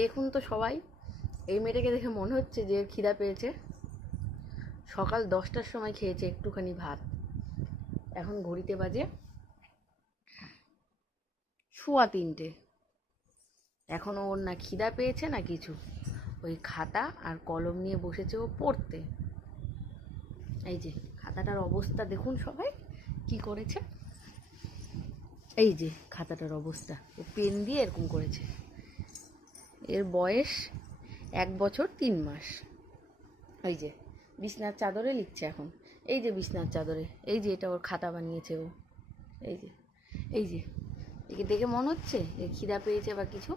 দেখুন তো সবাই, এই মেয়েটাকে দেখে মনে হচ্ছে যে খিদা পেয়েছে। সকাল 10টার সময় খেয়েছে একটুখানি ভাত, এখন ঘড়িতে বাজে 3:15। এখনও ওর না খিদা পেয়েছে না কিছু, ওই খাতা আর কলম নিয়ে বসেছে ও পড়তে। এই যে খাতাটার অবস্থা দেখুন সবাই কি করেছে, এই যে খাতাটার অবস্থা, ও পেন দিয়ে এরকম করেছে। এর বয়স 1 বছর 3 মাস। এই যে বিছনার চাদরে লিখছে এখন, এই যে বিছনার চাদরে, এই যে এটা ওর খাতা বানিয়েছে ও। এই যে একে দেখে মনে হচ্ছে যে খিদা পেয়েছে বা কিছু।